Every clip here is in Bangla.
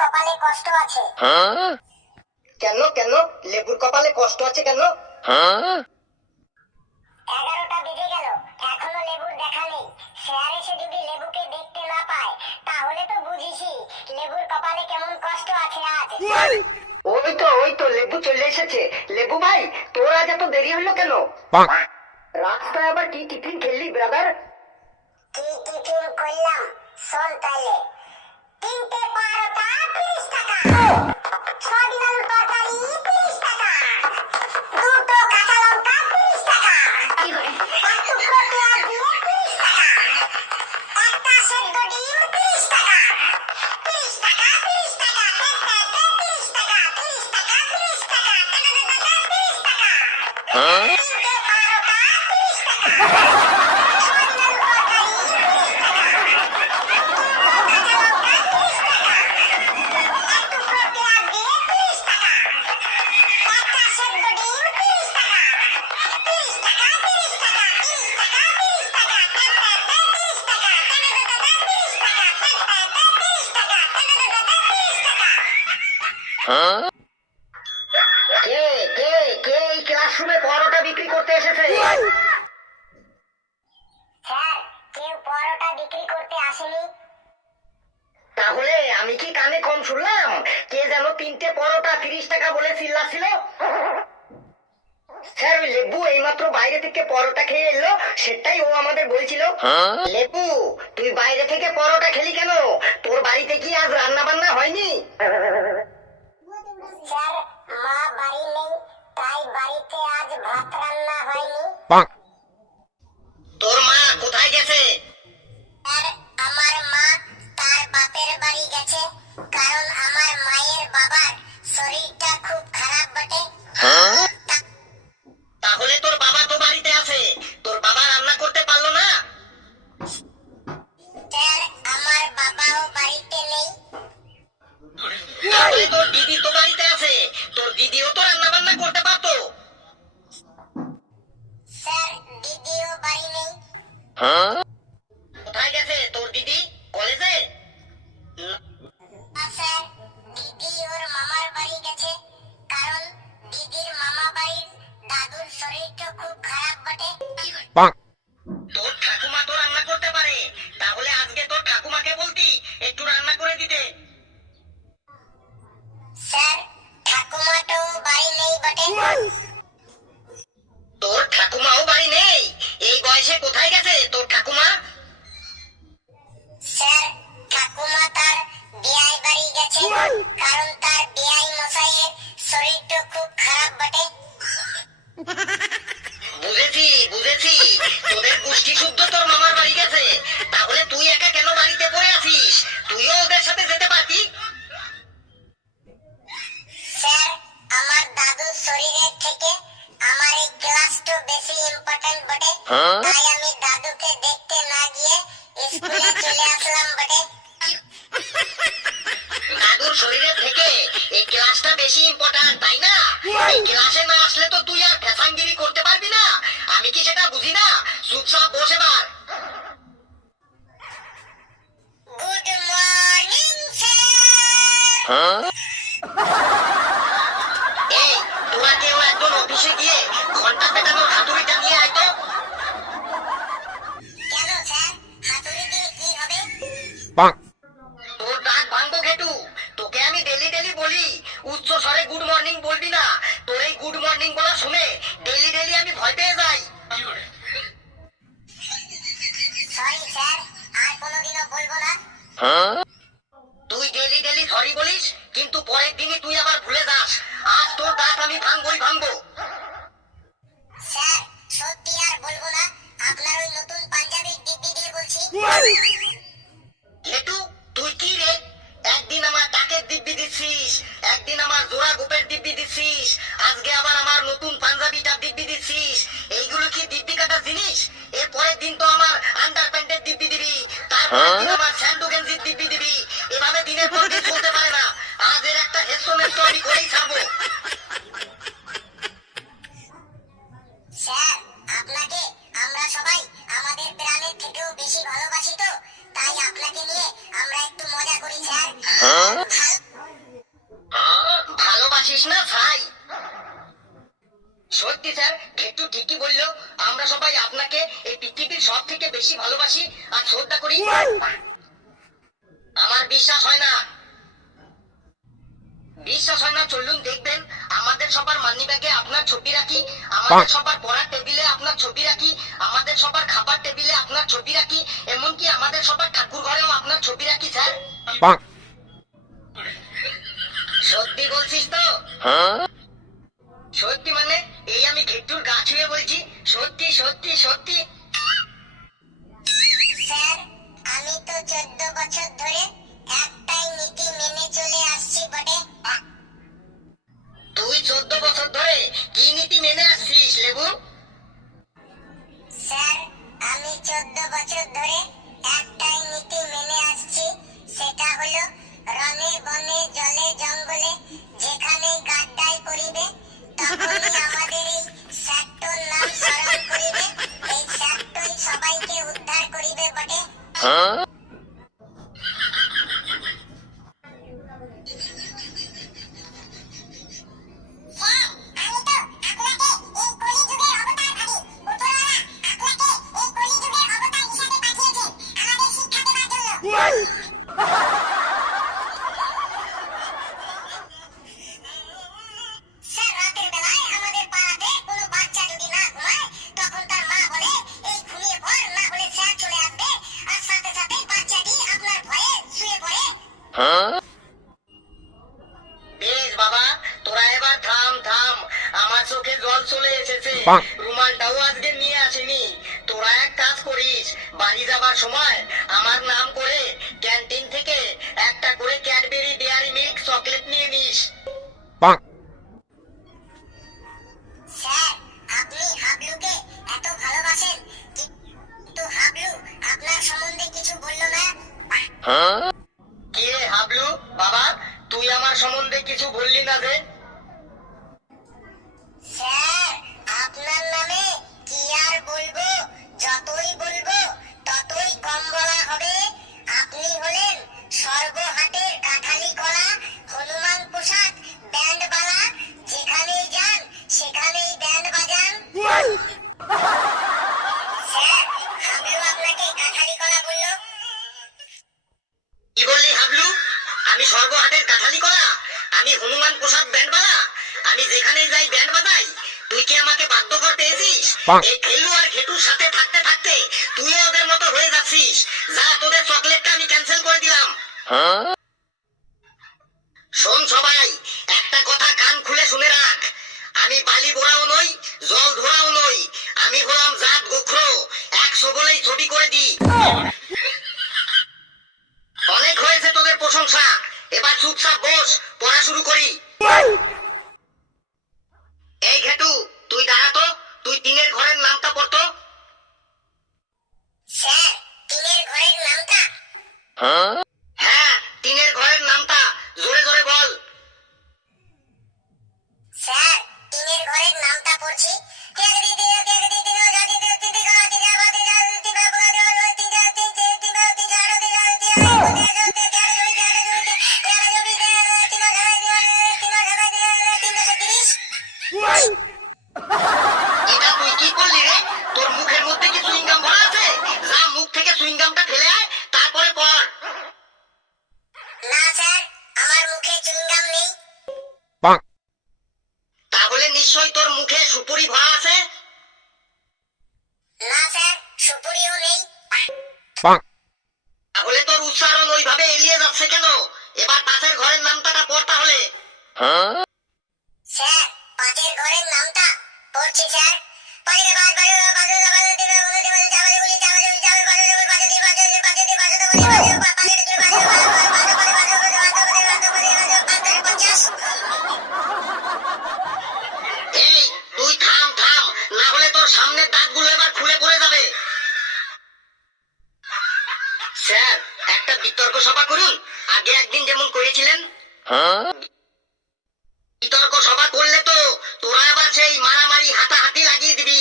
কপালে কষ্ট আছে। কেন কেন লেবুর কপালে কষ্ট আছে কেন? 11টা বেজে গেল, এখনো লেবুর দেখা নেই। স্যার এসে যদি লেবুকে দেখতে না পায় তাহলে তো বুঝিসই লেবুর কপালে কেমন কষ্ট আছে আজ। ওই তো লেবু চলে এসেছে। লেবু ভাই, তোর আজ এত দেরি হলো কেন? রাস্তায় আবার কি টিফিন খেললি ব্রাদার? কি টিফিন করলাম শোন তাইলে। 3টে পরোটা 30 টাকা, সয়াবিন আলুর তরকারি 30 টাকা, 2টো কাঁচা লঙ্কা 30 টাকা, এক টুকরো পেঁয়াজ দিয়ে 30 টাকা, একটা সেদ্ধ ডিম 30 টাকা, 30 টাকা 30 টাকা, 30 টাকা 30 টাকা 30 টাকা, 30 টাকা, 3টে পরোটা 30 টাকা, সয়াবিন আলুর তরকারি 30 টাকা, 2টো কাঁচা লঙ্কা 30 টাকা, এক টুকরো পেঁয়াজ দিয়ে 30 টাকা, একটা সেদ্ধ ডিম 30 টাকা, 30 টাকা 30 টাকা, 30 টাকা 30 টাকা, 30 টাকা, 30 টাকা, 30 টাকা, 30 টাকা। কে কে কে এই ক্লাসরুমে পরোটা বিক্রি করতে এসেছে? স্যার, কেউ পরোটা বিক্রি করতে আসেনি। তাহলে আমি কি কানে কম শুনলাম? কে যেন 3টে পরোটা 30 টাকা বলে চিল্লাছিল। স্যার, ওই লেবু এইমাত্র বাইরে থেকে পরোটা খেয়ে এলো, সেটাই ও আমাদের বলছিল। লেবু, তুই বাইরে থেকে পরোটা খেলি কেন? তোর বাড়িতে কি আজ রান্না বান্না হয়নি? স্যার, মা বাড়ি নেই, তাই বাড়িতে আজ ভাত রান্না হয়নি। তোর মা কোথায় গেছে? স্যার, আমার মা তার বাপের বাড়ি গেছে, কারণ আমার মায়ের বাবার শরীরটা খুব খারাপ বটে। তাহলে তোর বাবা তো বাড়িতে আছে, তোর বাবা রান্না করতে পারলো না? স্যার, আমার বাবাও বাড়িতে নেই। তাহলে তোর দিদি তো বাড়িতে আছে, তোর দিদিও তো রান্না বান্না করতে পারতো। স্যার, দিদিও বাড়ি নেই। কোথায় গেছে তোর দিদি? কলেজে? স্যার, দিদি ওর মামার বাড়ি গেছে, কারণ দিদির মামা বাড়ির দাদুর শরীরটা খুব খারাপ বটে। তোর ঠাকুমা তো রান্না করতে পারে, তাহলে আজকে তোর ঠাকুমাকে বলতি একটু রান্না করে দিতে। স্যার, ঠাকুমাটাও বাড়ি নেই বটে। তোর ঠাকুমাও বাড়ি নেই? এই বয়সে কোথায় গেছে তোর ঠাকুমা? স্যার, ঠাকুমা তার বিয়াই বাড়ি গেছে, কারণ তার বিয়াই মশাইয়ের শরীরটা খুব খারাপ বটে। বুঝেছি বুঝেছি, তোদের পুষ্টি শুদ্ধ তোর মামার বাড়ি গেছে। তাহলে তুই একা কেন বাড়িতে পড়ে আছিস? তুইও ওদের সাথে যেতে পারতি। স্যার, আমার দাদুর শরীরের থেকে আমার এই ক্লাসটা বেশি ইম্পর্টেন্ট বটে, তাই আমি দাদুকে দেখতে না গিয়ে স্কুলে চলে আসলাম বটে। দাদুর শরীরের থেকে এই ক্লাসটা বেশি ইম্পর্ট্যান্ট, তাই না? এই ক্লাসে না আসলে তো তুই আর ফ্যাশনগিরি করতে পারবি না। আমি কি সেটা বুঝি না? চুপচাপ বসে বার। Good morning sir. এই, তোরা কেউ একজন অফিসে গিয়ে ঘন্টা পেটানোর হাতুড়িটা নিয়ে আয় তো। কেন স্যার, হাতুড়ি দিয়ে কি হবে? তোর দাঁত ভাঙবো ঘেটু। তোকে আমি ডেলি ডেলি বলি উচ্চ স্বরে গুড মর্নিং বলবি না। তোর এই গুড মর্নিং বলা শুনে ডেলি ডেলি আমি ভয় পেয়ে যাই। সরি স্যার, আর কোনোদিনও বলবো না। তুই ডেলি ডেলি সরি বলিস, কিন্তু পরের দিনই তুই আবার ভুলে যাস। আজ তোর দাঁত আমি ভাঙবই ভাঙবো। স্যার, সত্যি আর বলবো না, আপনার ওই নতুন পাঞ্জাবির দিব্যি দিয়ে বলছি। ঘেটু, তুই কি রে? একদিন আমার টাকের দিব্যি দিচ্ছিস, একদিন আমার জোড়া গোপের দিব্যি দিচ্ছিস, আজকে আবার আমার নতুন পাঞ্জাবিটার দিব্যি দিচ্ছিস। এইগুলো কি দিব্যি কাটার জিনিস? এর পরের দিন তো আমার আন্ডার প্যান্টের দিব্যি দিবি, তারপরের দিন আমার স্যান্ডো গেঞ্জির দিব্যি দিবি। এভাবে দিনের পর দিন চলতে পারে না। আজ এর একটা হেস্ত মেস্ত আমি করেই ছাড়বো। স্যার, আপনাকে আমরা সবাই আমাদের প্রাণের থেকেও বেশি ভালোবাসি, তো তাই আপনাকে নিয়ে আমরা একটু মজা করি স্যার। সব থেকে বেশি ভালোবাসি আর শ্রদ্ধা করি। আমার বিশ্বাস হয় না, চলুন দেখবেন। আমাদের সবার মানি ব্যাগে আপনার ছবি রাখি, আমাদের সবার পড়ার টেবিলে আপনার ছবি রাখি, আমাদের সবার খাবার টেবিলে আপনার ছবি রাখি, এমনকি আমাদের সবার ঠাকুর ঘরেও আপনার ছবি রাখি স্যার। সত্যি বলছিস তো? সত্যি মানে এই আমি ঘেটুর গা ছুঁয়ে বলছি, সত্যি সত্যি সত্যি। স্যার, আমি তো 14 বছর ধরে একটাই নীতি মেনে চলে আসছি বটে। তুই 14 বছর ধরে কি নীতি মেনে আসছিস লেবু? স্যার, আমি 14 বছর ধরে একটাই নীতি মেনে আসছি, সেটা হলো রনে বনে জলে জঙ্গলে যেখানেই গাড্ডায় পড়িবে তখনই আমাদের এই স্যাক্টর নাম স্মরণ করিবে। এই স্যাক্টই সবাইকে উদ্ধার করিবে বটে। স্যার, রাতের বেলায় আমাদের পাড়াতে কোনো বাচ্চা যদি না ঘুমায় তখন তার মা বলে এই ঘুমিয়ে পড়, না হলে স্যার চলে আসবে, আর সাথে সাথে বাচ্চাটি আপনার ভয়ে শুয়ে পড়ে। বেশ বাবা, তোরা এবার থাম থাম, আমার চোখে জল চলে এসেছে। রুমালটাও আজকে নিয়ে আসিনি। তোরা এক কাজ করিস, বাড়ি যাবার সময় আমার নাম করে ক্যান্টিন থেকে একটা করে ক্যাডবেরি ডেয়ারি মিল্ক চকলেট নিয়ে নিস। স্যার, আপনি হাবলুকে এত ভালোবাসেন, কিন্তু হাবলু আপনার সম্বন্ধে কিছু বললো না। কে হাবলু? বাবা, তুই আমার সম্বন্ধে কিছু বললি না যে? স্যার, আপনার নামে কি আর বলবো, যতই বলবো ততই কম বলা হবে। আপনি হলেন সর্বহাটের কাঠালি কলা, হনুমান প্রসাদ ব্যান্ডবালা, যেখানেই যান সেখানেই ব্যান্ড বাজান। স্যার, হাবলু আপনাকে কাঠালি কলা বললো। কি বললি হাবলু? আমি সর্বহাটের কাঠালি কলা, আমি হনুমান প্রসাদ ব্যান্ডবালা, আমি যেখানে যাই ব্যান্ড বাজাই। তুই কি আমাকে বাধ্যকর পেয়েছিস? এই ফেলু আর ঘেটুর সাথে থাকতে থাকতে তুইও ওদের মতো হয়ে যাচ্ছিস। যা, তোদের চকলেটটা আমি ক্যান্সেল করে দিলাম। শোন সবাই, একটা কথা কান খুলে শুনে রাখ। আমি বালি বোড়াও নই, জল ধরাও নই, আমি হলাম জাত গোখরো। 100 বলেই ছবি করে দি। অনেক হয়েছে তোদের প্রশংসা, এবার চুপচাপ বস, পড়া শুরু করি। এই ঘেটু, তুই দাঁড়াতো, তুই টিনের ঘরের নামটা পড়তো। স্যার, টিনের ঘরের নামটা? হ্যাঁ, টিনের ঘরের নামটা জোরে জোরে বল। স্যার, টিনের ঘরের নামটা পড়ছি। এটা তুই কি করলি রে? তোর মুখের মধ্যে কি চুইংগাম ভরা আছে? যা, মুখ থেকে চুইংগামটা ফেলে আয়, তারপরে পড়। না স্যার, আমার মুখে চুইংগাম নেই। তাহলে নিশ্চয়ই তোর মুখে সুপুরি ভরা আছে। না স্যার, সুপুরিও নেই। তাহলে তোর উচ্চারণ ওইভাবে এড়িয়ে যাচ্ছে কেন? এবার পাশের ঘরের নামটা পড় তাহলে। স্যার, পাঁচের ঘরের নামটা পড়ছি স্যার। এই, তুই থাম থাম, না হলে তোর সামনের দাঁতগুলো এবার খুলে পড়ে যাবে। স্যার, একটা বিতর্ক সভা করুন, আগে একদিন যেমন করেছিলেন। বিতর্ক সভা করলে তো তোরা আবার সেই মারামারি হাতাহাতি লাগিয়ে দিবি।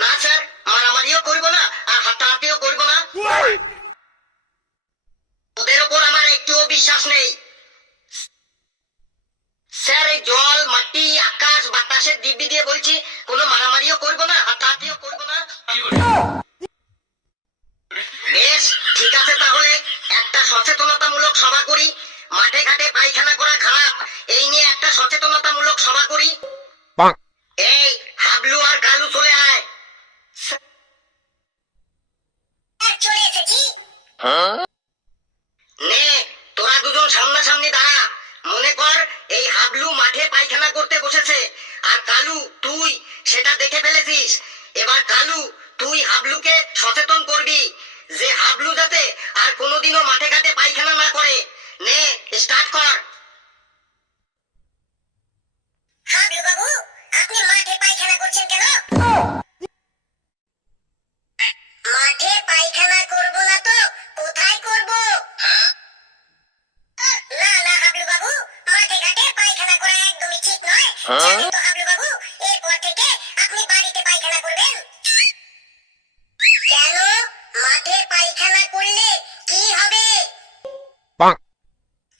না স্যার, মারামারিও করবো না আর হাতাহাতিও করবো না। ওদের ওপর আমার একটুও বিশ্বাস নেই। স্যার, এই জল মাটি আকাশ বাতাসের দিব্যি দিয়ে বলছি, কোনো মারামারিও করবো না, হাতাহাতিও করবো না। বেশ, ঠিক আছে, তাহলে একটা সচেতনতামূলক সভা করি। মাঠে ঘাটে পায়খানা করা খারাপ, এই নিয়ে একটা সচেতনতামূলক সভা করি। এই হাবলু আর কালু চলে আয়। চলে এসেছি। নে, তোরা দুজন সামনাসামনি দাঁড়া। মনে কর এই হাবলু মাঠে পায়খানা করতে বসেছে, আর কালু তুই সেটা দেখে ফেলেছিস। এবার কালু, তুই হাবলুকে সচেতন করবি যে হাবলু যাতে আর কোনোদিনও মাঠে ঘাটে পায়খানা না করে। নে, স্টার্ট কর। হাবলু বাবু, আপনি মাঠে পায়খানা করছেন কেন? মাঠে পায়খানা করব না তো কোথায় করব? না না হাবলু বাবু, মাঠে ঘাটে পায়খানা করা একদমই ঠিক নয়। জানেন তো হাবলু বাবু, এরপর থেকে আপনি বাড়িতে পায়খানা করবেন। কেন? মাঠে পায়খানা করলে কি হবে?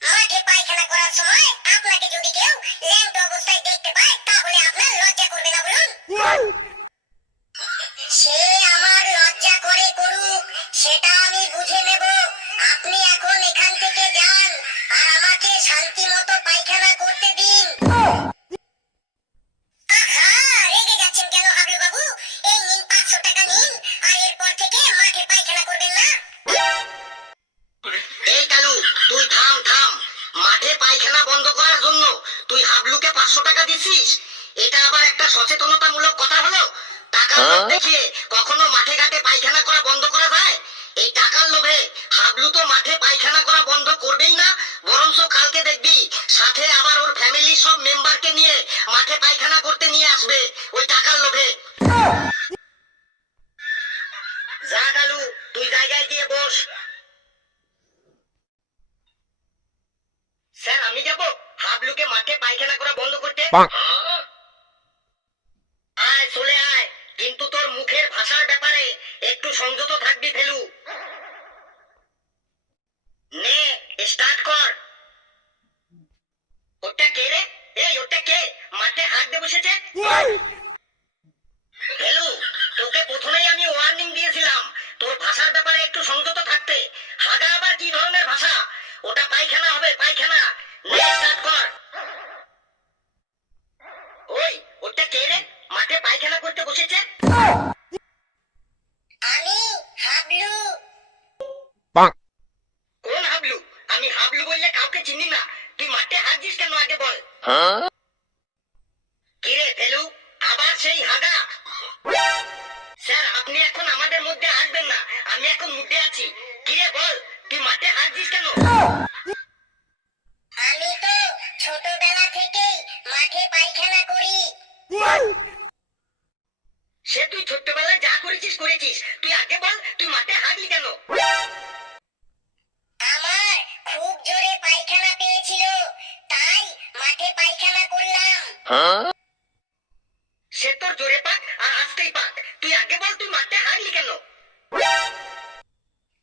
মাঠে পায়খানা করার সময় আপনাকে যদি কেউ ল্যাংটো অবস্থায় দেখতে পায় তাহলে আপনার লজ্জা করবে না বলুন? সে আমার লজ্জা করে করুক, সেটা আমি বুঝে নেব। আপনি এখন এখান থেকে যান আর আমাকে শান্তি মতো পায়খানা করতে দিন। আহা, রেগে যাচ্ছেন কেন হাবলু বাবু? এই নিন 500 টাকা নিন, আর এরপর থেকে মাঠে পায়খানা করবেন না। এই কালু, তুই থাম থাম। মাঠে পায়খানা বন্ধ করার জন্য তুই হাবলুকে 500 টাকা দিছিস? এটা আবার একটা সচেতনতামূলক কথা হলো? টাকার লোভ দেখিয়ে কখনো মাঠে ঘাটে পায়খানা করা বন্ধ করা যায়? এই টাকার লোভে হাবলু তো মাঠে পায়খানা করা বন্ধ করবেই না, বরঞ্চ কালকে দেখবি সাথে আবার ওর ফ্যামিলির সব মেম্বারকে নিয়ে মাঠে পায়খানা করতে নিয়ে আসবে ওই টাকার লোভে। যা কালু, তুই জায়গায় গিয়ে বস। স্যার, আমি যাব হাবলুকে মাঠে পায়খানা করা বন্ধ করতে। আয়, চলে আয়, কিন্তু তোর মুখের ভাষার ব্যাপারে একটু সংযত থাকবি ফেলু। নে, স্টার্ট কর। ওটা কে রে? এই ওটা কে মাঠে হাত দিয়ে বসেছে? ফেলু, তোকে প্রথমেই আমি ওয়ার্নিং দিয়েছিলাম তোর ভাষার ব্যাপারে একটু সংযত থাকতে। হাগা আবার কি ধরনের ভাষা? ওটা পায়খানা হবে, পায়খানা। নে, স্টার্ট কর। ওই ওটা কে রে মাঠে পায়খানা করতে বসেছে? আমি হাবলু। কোন হাবলু? আমি হাবলু বললে কাউকে চিনি না। তুই মাঠে হাত দিস কেন আগে বল। কিরে ফেলু, আবার সেই হাগা? স্যার, আপনি এখন আমাদের মধ্যে আসবেন না, আমি এখন মুডে আছি। কিরে বল, তুই মাঠে হাত দিস কেন? আমি তো ছোটবেলা থেকেই মাঠে পায়খানা করি। সে তুই ছোট্টবেলায় যা করেছিস করেছিস, তুই আগে বল তুই মাঠে হাঁটলি কেন? আমার খুব জোরে পায়খানা পেয়েছিল, তাই মাঠে পায়খানা করলাম। সে তোর জোরে পাক আর আজকেই পাক, তুই আগে বল তুই মাঠে হাঁটলি কেন?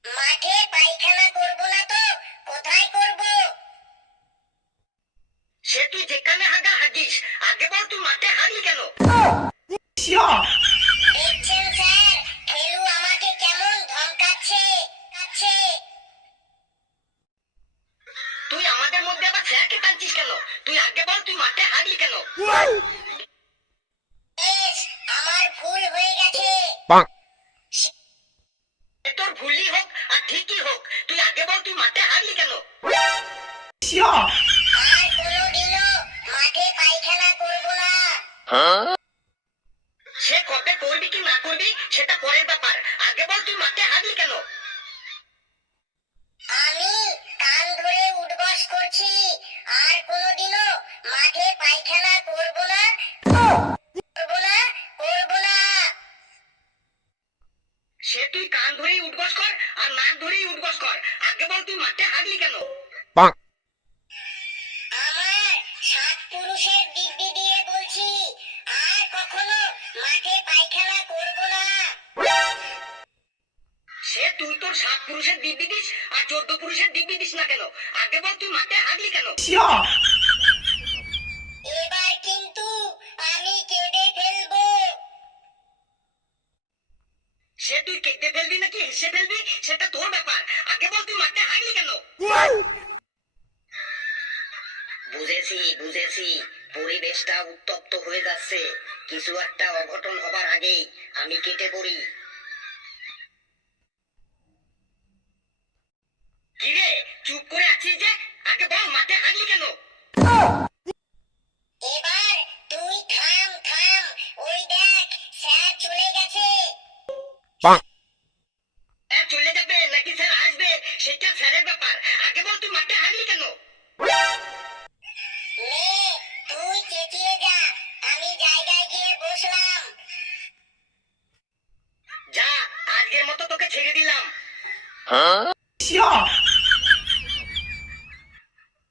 মাঠে পায়খানা করব না তো কোথায় করব? সে তুই যেখানে হাগা হাগিস, আগে বল তুই মাঠে হাঁটলি কেন? দেখছেন স্যার, ফেলু আমাকে কেমন ধমকাচ্ছে। তুই আমাদের মধ্যে আবার স্যারকে টানছিস কেন? তুই আগে বল তুই মাঠে হাঁটলি কেন? বেশ, আমার ভুল হয়ে গেছে। সে তোর ভুলই হোক আর ঠিকই হোক, তুই আগে বল তুই মাঠে হাঁটলি কেন? আর কোনোদিনও মাঠে পায়খানা করব না। সে কবে করবি কি না করবি সেটা পরের ব্যাপার, আগে বল তুই মাঠে হাঁটলি কেন? আমি কান ধরে উঠবস করছি, আর কোনোদিনও মাঠে পায়খানা করব না। সে তুই কান ধরেই উঠবস কর আর নাক ধরেই উঠবস কর, আগে বল তুই মাঠে হাঁটলি কেন? আমার 7 পুরুষের দিব্যি দিয়ে বলছি, আর কখনো মাঠে পায়খানা করব না। সে তুই তোর 7 পুরুষের দিব্যি দিস আর 14 পুরুষের দিব্যি দিস না কেন, আগে বল তুই মাঠে হাঁটলি কেন? এবার কিন্তু আমি কেঁদে ফেলবো। হেসে ফেলবি সেটা তোর ব্যাপার, আগে বল তুই মাঠে হারলি কেন? বুঝেছি বুঝেছি, পরিবেশটা উত্তপ্ত হয়ে যাচ্ছে, কিছু একটা অঘটন হবার আগেই আমি কেটে পড়ি। কিরে চুপ করে আছিস যে, আগে বল মাঠে হারলি কেন? এবার তুই থাম থাম, ওই দেখ স্যার চলে গেছে। স্যার চলে যাবে নাকি স্যার আসবে সেটা স্যারের ব্যাপার, আগে বল তুই মাঠে হারলি কেন? নে তুই চেঁচিয়ে যা, আমি জায়গায় গিয়ে বসলাম। যা, আজকের মতো তোকে ছেড়ে দিলাম।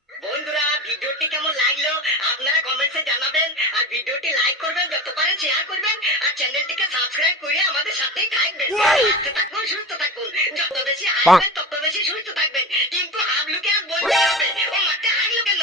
বন্ধুরা ভিডিওটি কেমন লাগলো আপনারা কমেন্টসে জানাবেন, আর ভিডিওটি লাইক করবেন, যত পারেন শেয়ার করবেন, আর চ্যানেলটিকে সাবস্ক্রাইব করে আমাদের সাথেই থাকবেন। হাসতে থাকুন, সুস্থ থাকুন, যত বেশি হাসবেন তত বেশি সুস্থ থাকবেন, কিন্তু হাবলুকে আর বলতে হবে ও মাঠে হারলো কেন।